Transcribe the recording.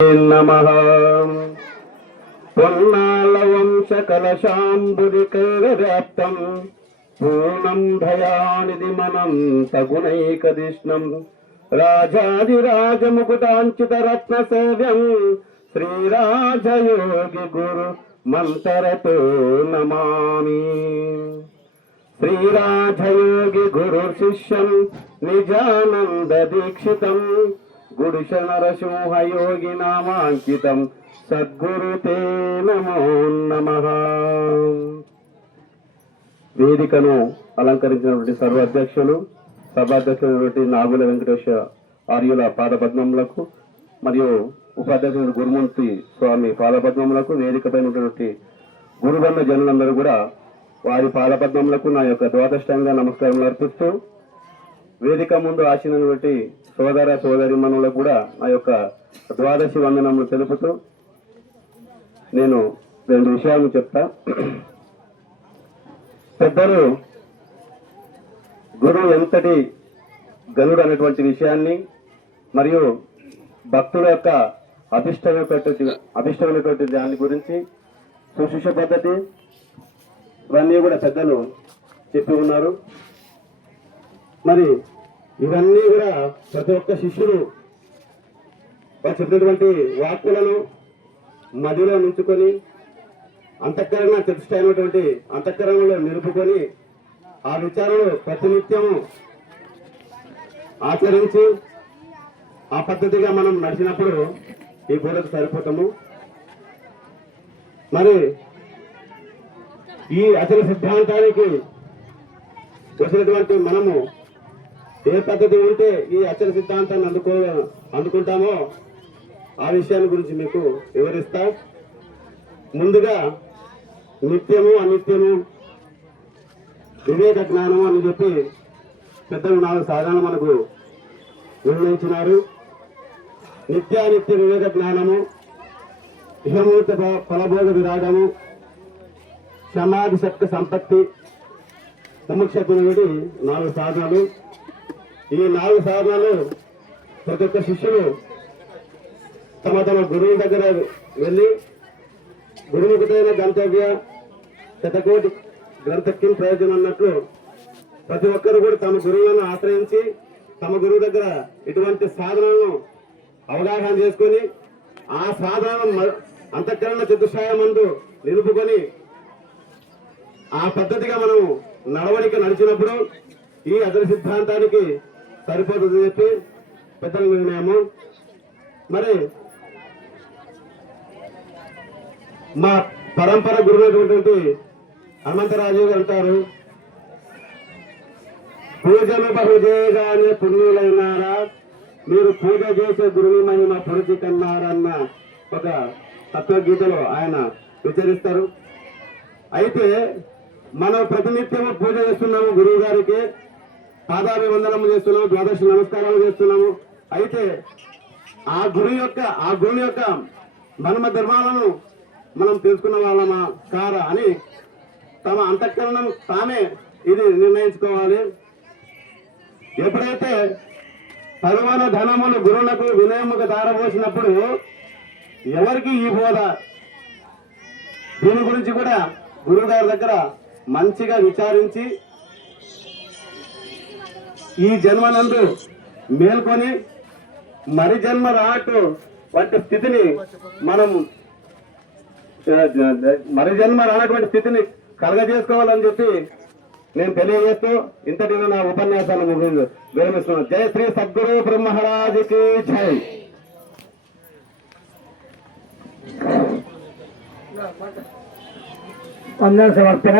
నమః పొన్నాళ్ళ వంశ కలశాంబుదికైరవ్యాప్తం పూర్ణం భయానిది మనం తగుణైకదిష్ణం రాజాదిరాజముకుటాంచిత రత్న సేవ్యం శ్రీరాజయోగి గురు మంతరతో నమామి శ్రీరాజయోగి గురు శిష్యం నిజానంద దీక్షితం గుడిశ నరసింహయోగి నామాంకితం సద్గురు నమో నమ వేదికను అలంకరించినటువంటి సర్వాధ్యక్షులు సభాధ్యక్షులైనటువంటి నాగుల వెంకటేశ ఆర్యుల పాదపద్మములకు మరియు ఉపాధ్యక్షుడు గురుమూర్తి స్వామి పాదపద్మములకు వేదికపై ఉన్నటువంటి గురువన్న జనులందరూ కూడా వారి పాదపద్మములకు నా యొక్క ద్వాదష్టంగా నమస్కారం అర్పిస్తూ వేదిక ముందు ఆశీనటువంటి సోదర సోదరి మనులకు కూడా నా యొక్క ద్వాదశి వందనములు తెలుపుతూ నేను రెండు విషయాలు చెప్తా. పెద్దలు గురువు ఎంతటి గనుడు అనేటువంటి విషయాన్ని మరియు భక్తుల యొక్క అభిష్టమైనటువంటి అభిష్టమైనటువంటి దాని గురించి సుశిష పద్ధతి ఇవన్నీ కూడా పెద్దలు చెప్పి ఉన్నారు. మరి ఇవన్నీ కూడా ప్రతి ఒక్క శిష్యుడు వారు చెప్పినటువంటి వాక్కులను మదిలో నుంచుకొని అంతఃకరణ చతుష్టమైనటువంటి అంతఃకరణలో నిలుపుకొని ఆ విచారణలు ప్రతినిత్యము ఆచరించి ఆ పద్ధతిగా మనం నడిచినప్పుడు ఈ బోధకు సరిపోతాము. మరి ఈ అసలు సిద్ధాంతానికి వచ్చినటువంటి మనము ఏ పద్ధతి ఉంటే ఈ అచల సిద్ధాంతాన్ని అందుకో అందుకుంటామో ఆ విషయాన్ని గురించి మీకు వివరిస్తా. ముందుగా నిత్యము అనిత్యము వివేక జ్ఞానము అని చెప్పి పెద్దలు నాలుగు సాధనలు మనకు నిర్ణయించినారు నిత్యానిత్య వివేక జ్ఞానము ఇహమూర్త ఫలభోగ విరాగము సమాధి శక్తి సంపత్తి ముముక్షకుడి నాలుగు సాధనలు ఈ నాలుగు సాధనాలు ప్రతి ఒక్క శిష్యులు తమ తమ గురువు దగ్గర వెళ్ళి గురుముఖతైన గంతవ్య శతకోటి గ్రంథక్యం ప్రయోజనం అన్నట్లు ప్రతి ఒక్కరు కూడా తమ గురువులను ఆశ్రయించి తమ గురువు దగ్గర ఇటువంటి సాధనలను అవగాహన చేసుకొని ఆ సాధనను మ- అంతఃకరణ చతుష్టాయమందు నిలుపుకొని ఆ పద్ధతిగా మనం నడవడిక నడిచినప్పుడు ఈ అదన సిద్ధాంతానికి సరిపోతుంది చెప్పి పెద్దల నిర్ణయము మరి మా పరంపర గురువైనటువంటి హనుమంతరాజు గారు అంటారు పూజలు బహుజేగానే పుణ్యులైనారా? మీరు పూజ చేసే గురువు మహిమ పొడిచి కన్నారన్న ఒక తత్వగీతలో ఆయన విచరిస్తారు. అయితే మనం ప్రతినిత్యము పూజ చేస్తున్నాము గురువు గారికి పాదాభివందనము చేస్తున్నాము ద్వాదశ నమస్కారాలు చేస్తున్నాము. అయితే ఆ గురు యొక్క ఆ గురుని యొక్క మన్మ ధర్మాలను మనం తెలుసుకున్న వాళ్ళమా? కారా అని తమ అంతఃకరణం తామే ఇది నిర్ణయించుకోవాలి. ఎప్పుడైతే పరువన ధనములు గురువులకు వినయముకు దారబోసినప్పుడు ఎవరికి ఈ బోధ? దీని గురించి కూడా గురువు గారి దగ్గర మంచిగా విచారించి ఈ జన్మనందు మేల్కొని మరి జన్మ రాటు వంటి స్థితిని మనం మరి జన్మ రానటువంటి స్థితిని కలగజేసుకోవాలని చెప్పి నేను తెలియజేస్తూ ఇంతటిలో నా ఉపన్యాసాన్ని ముగి- విరమిస్తున్నాను జయ శ్రీ సద్గురు బ్రహ్మహరాజుకి జై. వందన సమర్పణ.